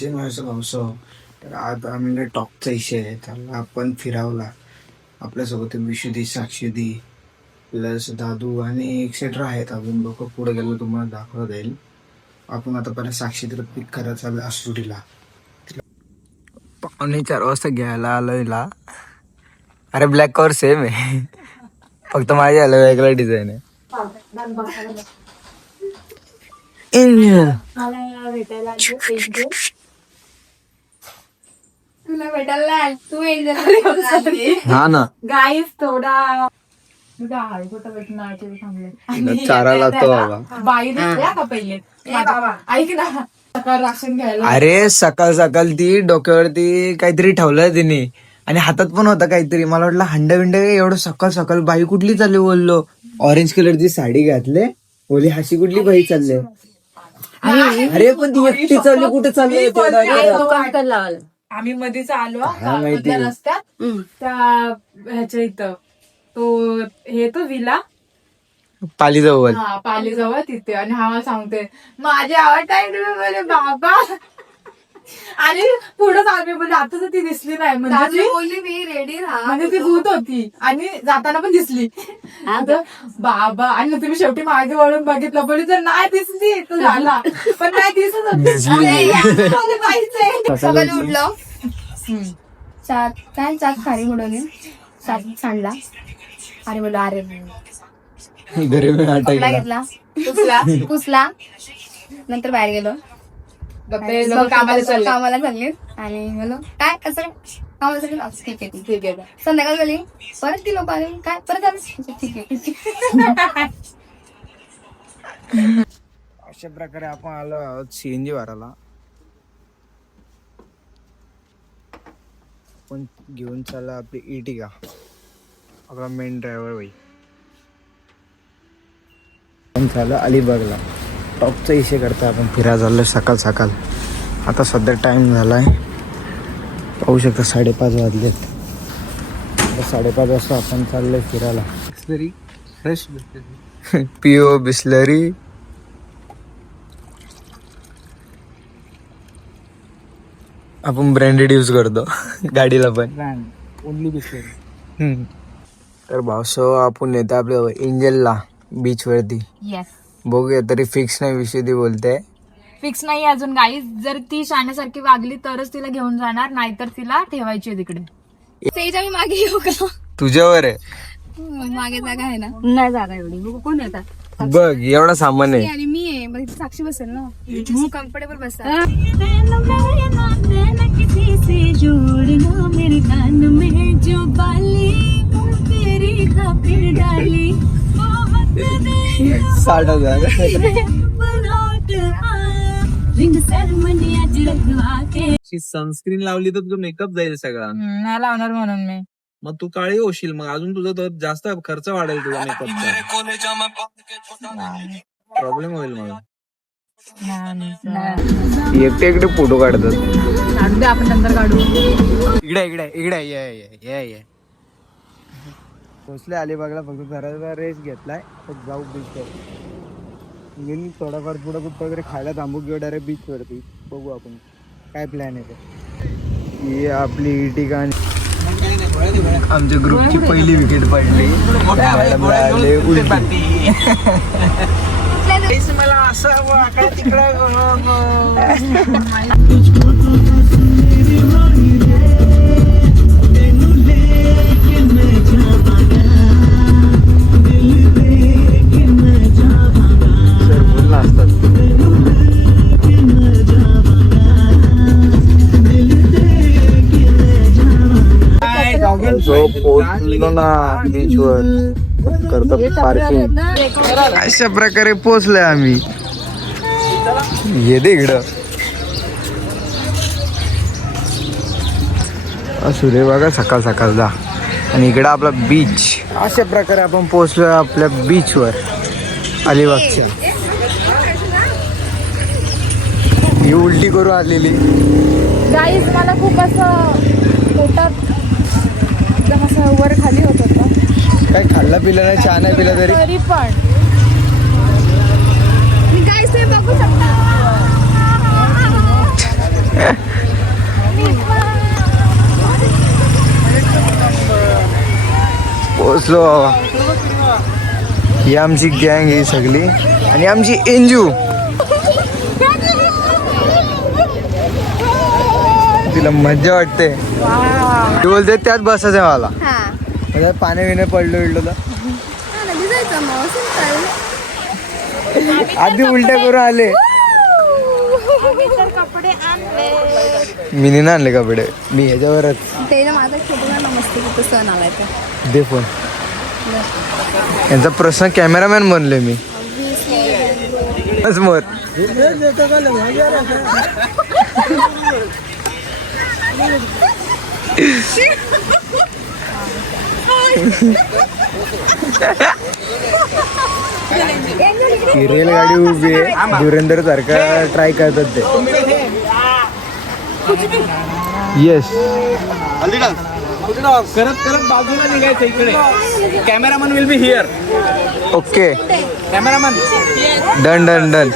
जय महाराष्ट्र भाऊसाहेब. तर आज आम्ही टॉकचा विषय आहे, त्याला आपण फिरावला. आपल्यासोबत विशुद्धी, साक्षीदी प्लस दादू आणि एक्सेट्रा आहेत. अजून लोक पुढे गेलो तुम्हाला दाखवता येईल. आपण आता पहिला साक्षीला पिक करायचा आसुडीला. 4:45 वाजता घ्यायला आलोयला. अरे ब्लॅक कवर सेम आहे, फक्त माझ्या आलं वेगळा डिझाईन आहे. तुला भेटायला तू हा ना, गाईस थोडा चारा लागतो बाबा. बाई दिसल्या का पहिले ऐक ना, सकाळ राशन घ्यायला. अरे सकाळ सकाळ ती डोक्यावरती काहीतरी ठेवलं तिने आणि हातात पण होता काहीतरी. मला वाटलं हंडा बिंड एवढं सकाळ सकाळ बाई कुठली चालली बोललो. ऑरेंज कलरची साडी घातले, बोली हाशी कुठली बाई चालले. अरे पण ती एकटी चालली, कुठे चालली? आम्ही मध्येच आलो रस्त्यात त्या ह्याच्या इथं तो विला पालीजवळ. पालीजवळ तिथे. आणि हा सांगते माझी आवड काय बाबा. आणि पुढे आम्ही बोलले आता तर ती दिसली नाही, म्हणजे बोलली मी रेडी राहा, म्हणजे ती भूत होती आणि जाताना पण दिसली बाबा. आणि तुम्ही शेवटी मागे वळून बघितलं, बोलली तर नाही दिसली तो झाला, पण नाही दिसत होती. सकाळी उठलं, काय चाक खारी बुडवली, सांडला. अरे बोल अरे कपडा घेतला, पुसला, नंतर बाहेर गेलो. कामाला चालले आणि बोलो काय कसं कामाला चालली. ठीक आहे. संध्याकाळ झाली, परत ती लोक आले, काय परत आले, ठीक आहे. अशा प्रकारे आपण आलो आहोत सीएनजी भरायला. आपण घेऊन चालला आपली इटिका, आपला मेन ड्रायव्हर भाई. आपण चाललो अलिबागला. टॉपचा विषय करता आपण फिरायला चाललोय सकाळ सकाळ. आता सध्या टाइम झालाय, पाहू शकता 5:30 वाजलेत. 5:30 वाजता आपण चाललोय फिरायला. फ्रेश पिओ बिस्लरी. आपण ब्रँडेड यूज करतो गाडीला पण, ओनली बिस्लरी. तर भाऊसो आपण येतो आपल्या एंजलला बीच वरती. बघूया, तरी फिक्स नाही. विषय बोलते फिक्स नाही अजून गाईस. जर ती शाण्यासारखी वागली तरच तिला घेऊन जाणार, नाहीतर तिला ठेवायची तिकडे. तेज आम्ही मागे येऊ का? तुझ्यावर आहे. मागे जागा आहे ना? नाही जागा एवढी. कोण येतात बघ, एवढा सामान आहे. आणि मी आहे, मग साक्षी बसेल ना, कम्फर्टेबल बसतात. सनस्क्रीन लावली तर तुझा मेकअप जाईल सगळा. नाही लावणार म्हणून मी. मग तू काळी होशील, मग अजून तुझा तर जास्त खर्च वाढेल तुझा मेकअपचा. प्रॉब्लेम होईल मग. एकटे एकटे फोटो काढतात. काढू दे, आपण नंतर काढू. इकडे इकडे इकडे ये पोचले अलिबागला. फक्त जरा रेस्ट घेतलाय, तर जाऊ बीचवर. मी थोडाफार पुढं कुठं वगैरे खायला थांबू किंवा डायरेक्ट बीच वरती बघू आपण काय प्लॅन आहे ते. ही आपली ठिकाण. आमच्या ग्रुपची पहिली विकेट पडली. मला असं बीचवर करतो पार्किंग. अशा प्रकारे पोहोचलोय आम्ही. येते इकडं असू दे बघा, सकाळ सकाळ जा. आणि इकडं आपला बीच. अशा प्रकारे आपण पोहोचलोय आपल्या बीचवर अलिबागच्या. ही उलटी करू आलेली गाईस. मला खूप असं पोटात एकदम असं वर खाली होत होतं. काय खाल्ला पिला नाही, चहा नाही पिला तरी पण गाईस तुम्ही बघू शकता. पोचलो बाबा. ही आमची गँग ही सगळी आणि आमची एंजू. तिला मज्जा वाटते. ती बोलते त्यात बसायचं आहे मला. मला पाणी बिणे पडलं बिडलं तर आधी उलट्या करून आले. मी नाही आणले कपडे. मी ह्याच्यावरच सण आलाय दे फोन. यांचा प्रश्न कॅमेरामॅन बनले मी. समोर रेलगाडी उभी आहे. धुरेंदर सारखा ट्राय करतात ते. येस करत करत बाजूला निघायचं इकडे. Cameraman will be here. Okay cameraman done done done.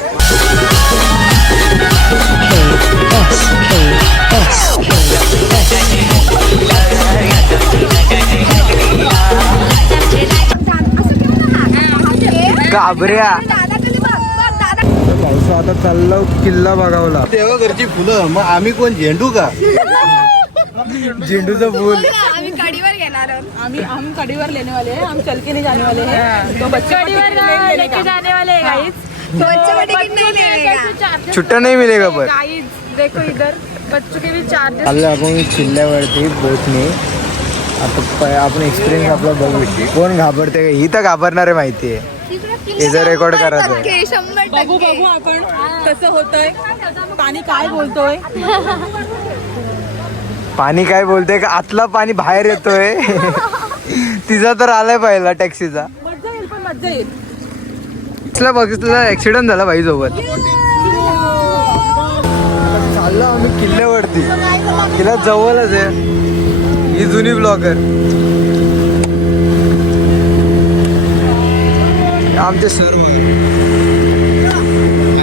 घाबऱ्या पावसा आता चाललो किल्ला बघावला. तेव्हा घरची फुलं मग आम्ही कोण झेंडू का? झेंडूचं फुल. आम्ही कढीवर घेणार आहोत. हम कड़ीवर लेने वाले हैं, हम चल के नहीं जाने वाले हैं. तो बच्चे लेके जाने वाले हैं गाइस. बच्चों को टिकट नहीं मिलेगा. छुट्टा नहीं मिलेगा पर. गाइस देखो इधर बच्चों के भी चार्जेस. चाललो आपण किल्ल्यावरती बोटने. आता आपण एक्सपिरियन्स आपला बघू. कोण घाबरते का? ही तर घाबरणार आहे माहिती आहे. याचं रेकॉर्ड करायचं आहे. 100% बघू बघू आपण कसं होतंय. पाणी काय बोलतोय. पाणी काय बोलते का? आतला पाणी बाहेर येतोय. तिचा तर आलाय पहिला टॅक्सीचा. मज्जा येईल पण मज्जा येईल. तिला बघितलं ऍक्सिडेंट झाला भाई सोबत. चाललो आम्ही किल्ल्यावरती. तिला जवळच आहे. ही जुनी ब्लॉगर. आमचे सर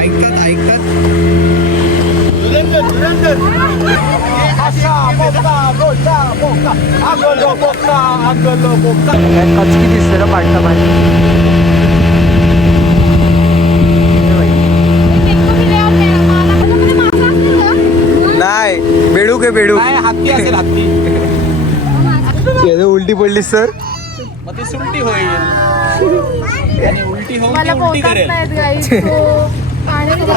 ऐकतात ऐकतात. कचकी दिसते ना पाठता पाणी. नाही बेडूक आहे बेडूक. काय हत्ती असेल हत्ती. याचं उलटी पडली सर. मग ती सुलटी होईल आणि उलटी होऊन मला ती उलटी पोहताच करेल. नाहीत गाईस. पाण्यामध्ये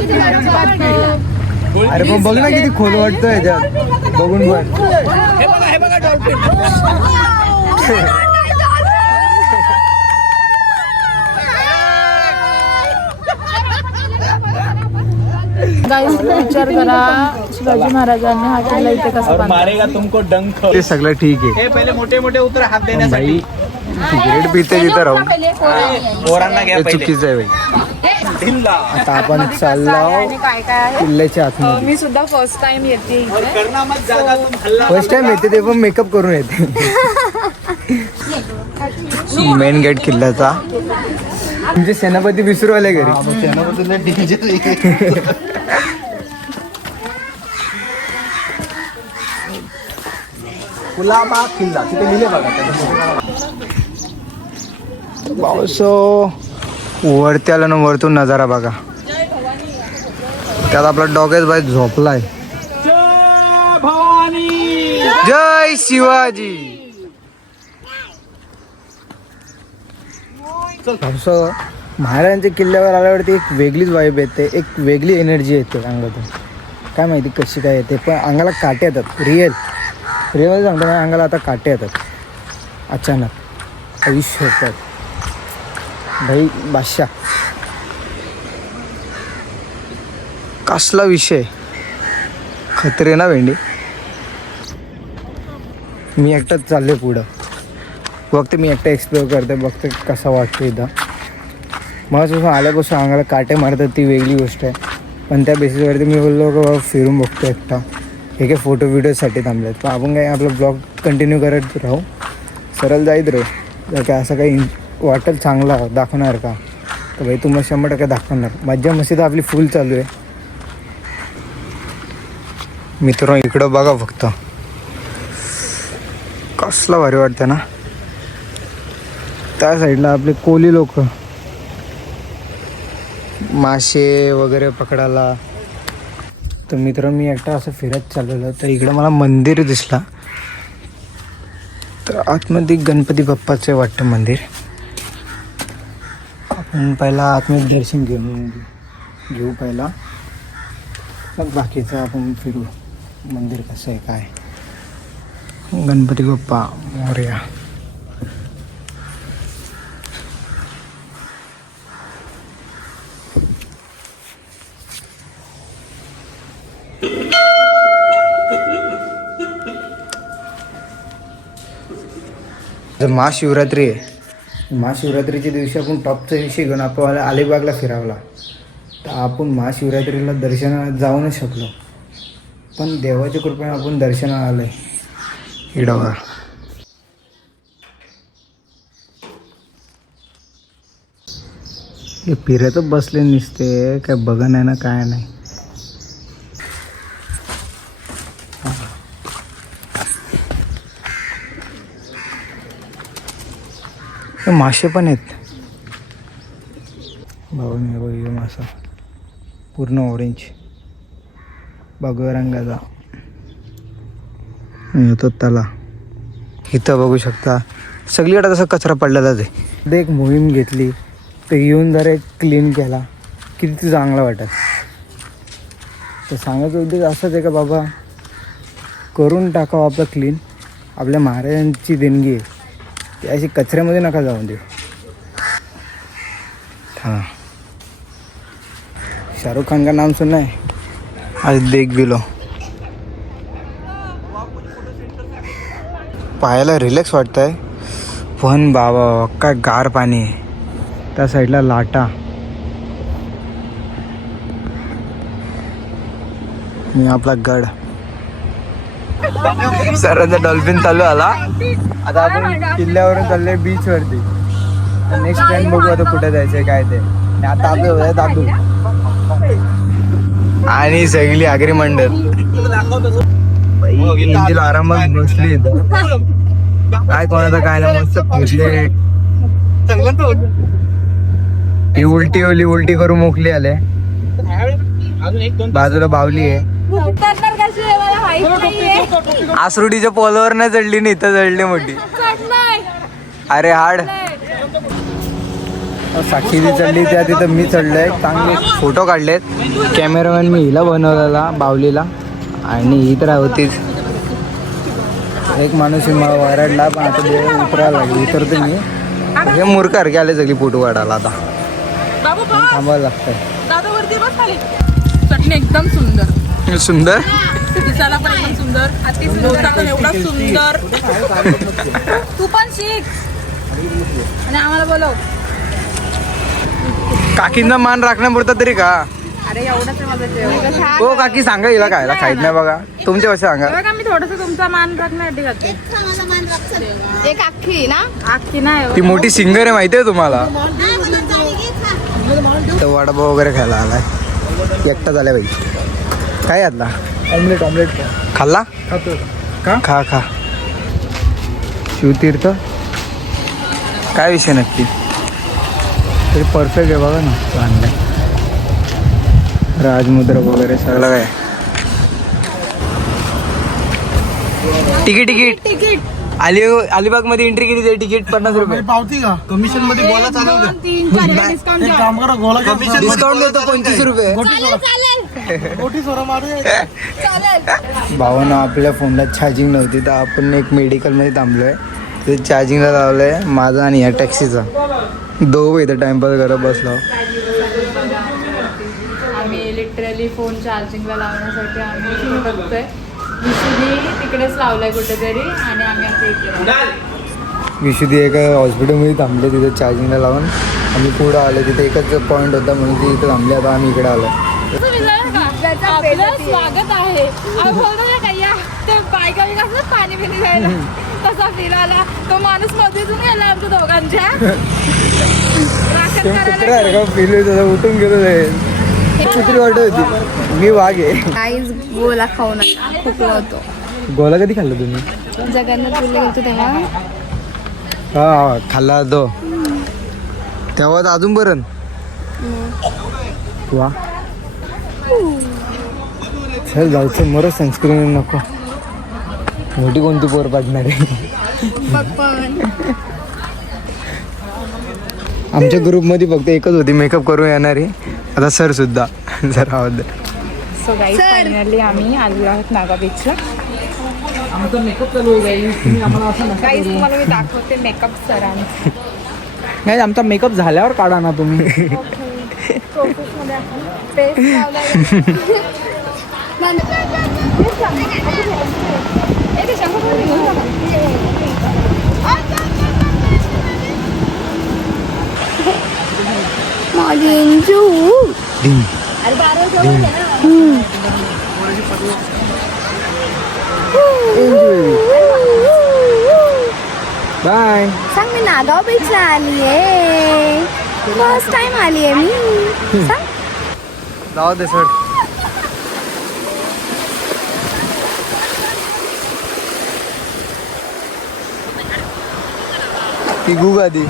अरे पण बघ ना किती खोल वाटतं याच्यात. बघून पण हे बघा डॉल्फिन. गाईस विचार करा शिवाजी महाराजांनी हा किल्ला इथे कसा और बांधला. मारेगा तुमको डंक. ते सगळं ठीक आहे. हे पहिले मोठे मोठे उतर हात पण देण्यासाठी. भाई सिगरेट पिते तिथं राहून पोरांना घ्या ते पहिले. चुकीचं आहे भाई. ढिल्ला. आता आपण चाललो आणि काय काय आहे. किल्ल्याच्या आतमध्ये. मी सुद्धा फर्स्ट टाइम येते और इथे. करना मत ज्यादा तुम हल्ला. फर्स्ट टाइम येते ते पण मेकअप करून येते. मेन गेट किल्ल्याचा. तुमचे सेनापती विसरू आले घरी. सेनापतीला डेंजर. कुलाबा किल्ला तिथे लिहिले बघा. पाऊस वरती आलं ना. वरतून नजारा बघा. त्यात आपला डॉगेश भाई झोपलाय. जय भवानी. जय शिवाजी. पावसाळा महाराजांच्या किल्ल्यावर आल्यावरती एक वेगळीच वाईब येते. एक वेगळी एनर्जी येते अंगातून. काय माहिती कशी काय येते पण अंगाला काटे येतात. रिअल सांगतो ना अंगाला आता काटे येतात अचानक. आयुष्य होतात भाई. बादशाह कसला विषय खतरे ना भेंडी. मी एकटाच चालले पुढं. बघते मी एकटा एक्सप्लोअर करते. बघते कसा वाटतो इथं. मग आल्यापासून अंगाला काटे मारतात ती वेगळी गोष्ट आहे. पण त्या बेसिसवरती मी बोललो की बाबा फिरून बघतो एकटा. हे काय फोटो व्हिडिओसाठी थांबले आहेत. पण आपण काय आपलं ब्लॉग कंटिन्यू करत राहू. सरळ जाईत राहू. जर काय असं काही वाटेल चांगला दाखवणार का तर भाई तुम्हाला 100% दाखवणार. मज्जा मस्ती तर आपली फुल चालू आहे. मित्रांनो इकडं बघा फक्त कसला भारी वाटतं ना. त्या साईडला आपले कोली लोक मासे वगैरे पकडायला. तर मित्र मी एकटा असं फिरत चाललेलो तर इकडे मला मंदिर दिसला. तर आतमध्ये गणपती बाप्पाचे वाटतं मंदिर. आपण पहिला आतमध्ये दर्शन घेऊ पहिला, मग बाकीचं आपण फिरू मंदिर कसं आहे काय. गणपती बाप्पा मोरया. महाशिवरात्री आहे. महाशिवरात्रीच्या दिवशी आपण टॉपचा विषय घेऊन आपण अलिबागला फिरावला. तर आपण महाशिवरात्रीला दर्शनाला जाऊ नाही शकलो, पण देवाच्या कृपेने आपण दर्शनाला आलो आहे. इकडं बघा हे फिरतच बसले नुसते, काय बघा नाही ना काय नाही. मासे पण आहेत. बघा मी बघ मासा पूर्ण ऑरेंज भगव्या रंगाचा येतो त्याला. इथं बघू शकता सगळीकडे तसं कचरा पडलेलाच आहे. एक मोहीम घेतली तर येऊन जरा एक क्लीन केला किती चांगला वाटत. तर सांगायचा उद्देश असाच आहे का बाबा करून टाकावं आपलं क्लीन. आपल्या महाराजांची देणगी आहे ती, अशी कचऱ्यामध्ये नका जाऊन देऊ. हाँ शाहरुख खान का नाम सुना है, आज देख भी लो. पाहायला रिलॅक्स वाटतं आहे, पण बाबा काय गार पाणी आहे. त्या साईडला लाटा. मी आपला गड सरांचा डॉल्फिन चालू आला. आता आपण किल्ल्यावरून चाललोय बीच वरती. नेक्स्ट प्लॅन बघू आता कुठे जायचंय काय ते. आता आपलं दादू आणि सगळी आगरी मंडळ इंजिल आरामात बसली. काय कोणाचं काय ना मस्त पोचले. ही उलटी करून मोकली आले. बाजूला बावली आहे. आसरुडीच्या पोलावर नाही चढली नाही इथं चढली मोठी. अरे हाड साक्षी चढली त्या तिथं मी चढलोय. चांगले फोटो काढलेत. कॅमेरामॅन मी हिला बनवलेला बावलीला आणि ही तर होतीच. एक माणूस मला वरडला पण आता ते उतरायला लागली. उतरते मी हे मूर्खार की आले सगळी फोटो काढायला. आता थांबायला लागतंय. चटणी एकदम सुंदर सुंदर दिसायला पण एकदम सुंदर. अति एवढा सुंदर. तू पण शिक आणि आम्हाला बोलव. काकींचा मान राखण्यापुरता तरी का. अरे एवढंच आहे माझं जेवण. हो काकी सांगा हिला खायला खायत नाही बघा. तुमच्या कसं सांगा. बघा मी थोडस तुमचा मान राखण्यासाठी करते. एक अख्खी ना आखी नाही ती मोठी सिंगर आहे माहिती आहे तुम्हाला. तर वडापाव वगैरे खायला आलाय. एकटा झालाय बाई. काय आता ऑमलेट खाल्ला खातो का. खा शिवतीर्थ काय विषय नक्की तरी परफेक्ट आहे बघा ना. चांगलं राजमुद्रा वगैरे सगळं काय. तिकीट अलिबाग मध्ये एंट्री किती आहे. तिकीट 50 रुपये. पावती का कमिशन मध्ये गोला चालू का. 3-4 डिस्काउंट काम करा गोला डिस्काउंट देतो 25 रुपये. मोठी सोरा मारे. भावानं आपल्या फोनला चार्जिंग नव्हती तर आपण एक मेडिकलमध्ये थांबलोय. ते चार्जिंगला लावलंय माझा आणि या टॅक्सीचा. दोघं इथं टाइमपास करत बसलो. आम्ही लिटरली फोन चार्जिंगला लावण्यासाठी आम्ही सुरू करतोय. विशुदी तिकडेच लावलाय कुठेतरी आणि आम्ही आता इकडे. विशुदी एका हॉस्पिटलमध्ये थांबले तिथे चार्जिंगला लावून. आम्ही पुढं आलो तिथे एकच पॉईंट होता म्हणून ती इथे थांबली. आता आम्ही इकडे आलो. आपलं स्वागत आहे. बोलतो ना काही ते बायका कसं पाणी पिणी घ्यायला तसा फिरायला तो माणूस मध्येतून गेला आमच्या दोघांच्या. उठून गेलो कुत्री वाटत होती. मी वाघ आहे. काहीच गोला खाऊ नका खोकला होतो. गोला कधी खाल्ला तुम्ही. जगन्नाथ बोलले गेलो तेव्हा हा खाल्ला तो तेव्हा तर अजून बरं. वा चल जायचं मर सनस्क्रीन नको. मोठी कोणती पोर पाडणार आहे. बघ पण आमच्या ग्रुपमध्ये फक्त एकच होती मेकअप करून येणारी. आता सर सुद्धा जरा सो गाईज Sir. फायनली आम्ही आलो आहोत नागा बीचला. आमचा मेकअप चालू आहे guys. तुम्ही आम्हाला असं नका गाईज करू. तुम्हाला मी दाखवते मेकअप सरांनी. नाही आमचा मेकअप झाल्यावर काढा ना तुम्ही. प्रोसेसमध्ये पेस्ट लावलाय. बाय. सांग मी नागाव बीचला आली आहे. फर्स्ट टाइम आली आहे मी. सांग जाऊ दे सर. ती गुगा ती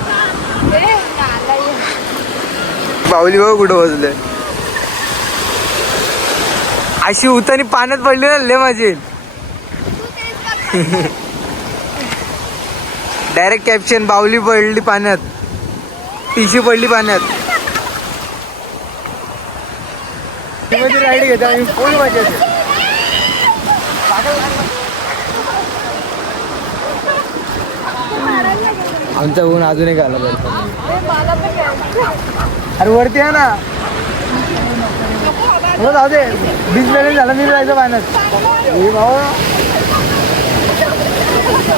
बाहुली बघ कुठं बसले. अशी उतानी पाण्यात पडली ना ले माझी. डायरेक्ट कॅप्शन बाहुली पडली पाण्यात. टीशी पडली पाण्यात. राईड घेतो आम्ही फुल मजा येते. आमचा ऊन अजून एक आला पाहिजे. अरे वरती आहे ना. हो जाऊ दे. बीच बॅलन्स झाला मी जायचं पाण्यात. हे भाऊ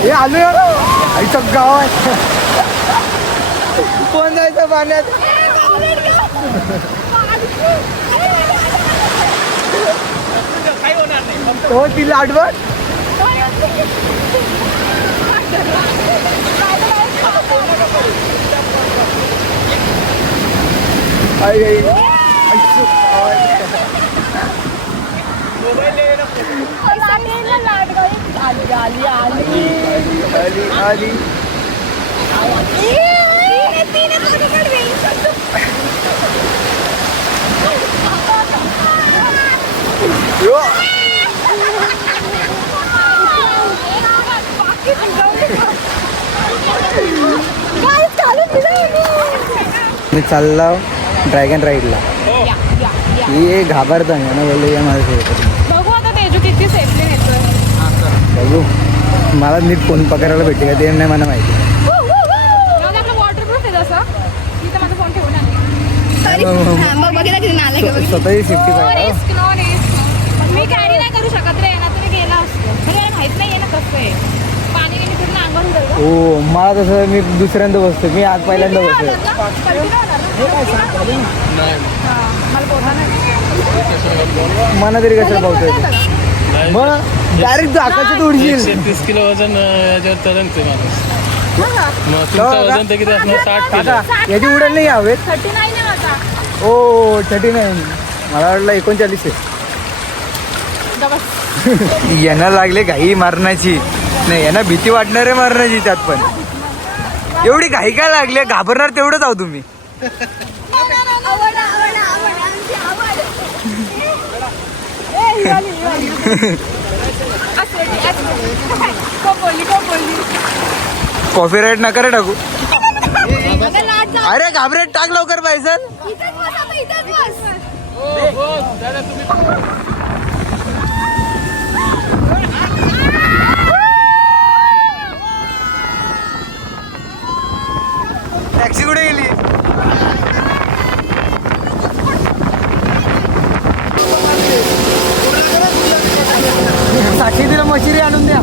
हे आलो यार. आईचं गाव आहे. कोण जायचं पाण्यात. हो तिला आठवण. आली मी चाललो ड्रॅगन राईडला. हे घाबरत आहे ना बोलले या माझं. बघू आता तेजू किती सेफली नेतोय. बघू मला नीट फोन पकडायला भेटे का ते नाही मला माहिती. आपलं वॉटरप्रूफ आहे जसं तिथं माझा फोन ठेवून बघितला किती नाला घेऊन. स्वतःची सेफ्टी पाहिजे. No risk. मी कॅरी नाही करू शकत रे ना. तुम्ही गेला असतो म्हणजे मला माहित नाही आहे ना कसं आहे. पाणी गेली पूर्ण अंगावर जाईल. हो मला तसं मी दुसऱ्यांदा बसतो. मी आज पहिल्यांदा बसतो. मना तरी कसं पावतोय मग डायरेक्ट आकाशात उडशील. 130 किलो वजन याच्यावर तरंगते माणूस. मग तुमचं वजन तर किती असणार? 60 किलो. याची उडेल नाही हवेत. 39 आहे माझा. ओ 39. मला वाटलं 39 आहे. यांना लागले घाई मारण्याची. नाही यांना भीती वाटणार आहे मारण्याची. त्यात पण एवढी घाई काय लागली. घाबरणार तेवढंच आहो तुम्ही. कॉफी राईट नका रे टाकू. अरे घाबरेट टाक लवकर पाहिजे. टॅक्सी कुठे गेली. साक्षी तिला मशिरी आणून द्या.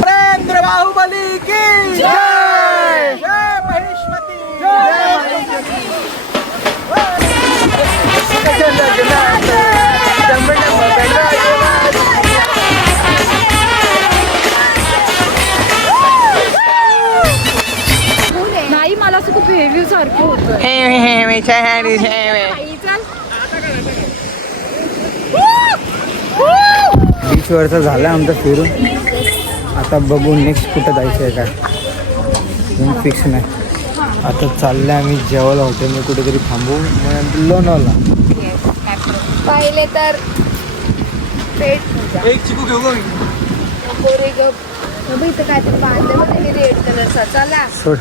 नरेंद्र बाहुबली की जय. जय महिष्मती. जय महिष्मती. नाही मला असं खूप हेवी सारखं होतं. बीचवरचा झाला आमचा फिरून. आता बघू नेक्स्ट कुठं जायचं आहे काय फिक्स नाही. आता चाललंय आम्ही जेवायला हॉटेलमध्ये कुठेतरी थांबू मग नंतर लोणावळा. पाहिले तर पेट पूजा एक चिकू घेऊ का मी? नको रे गप. बाबा इथं काहीतरी बांधलं बघ त्यांनी रेड कलरचा. चला सोड.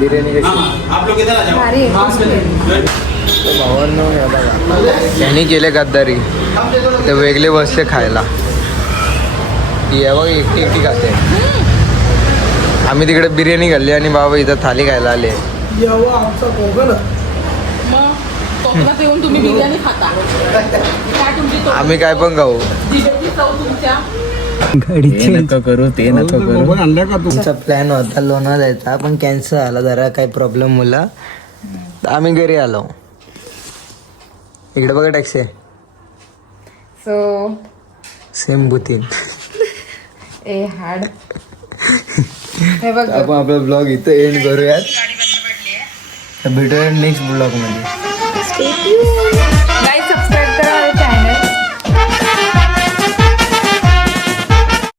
बिर्याणी कशी भारी आहे. भावांनो हे बघा त्यांनी केले गद्दारी ते वेगळे बसले खायला. ये बघ एकटी एकटी खाते. आम्ही तिकडे बिर्याणी खाल्ली आणि बाबा इथं थाली खायला आले. मग कोकणात येऊन तुम्ही बिर्याणी खाता काय तुमची आम्ही काय पण खाऊ. जिभेची चव तुमच्या. करू ते नको करू. आमचा प्लॅन होता लोणावळा जायचा पण कॅन्सल झाला जरा काही प्रॉब्लेम मुला. आम्ही घरी आलो. इकडे बघा टॅक्सी सो सेम बुतीन. ए हाड हे बघ आपण आपला ब्लॉग इथं एंड करूयात. भेटूया नेक्स्ट ब्लॉग मध्ये. Like subscribe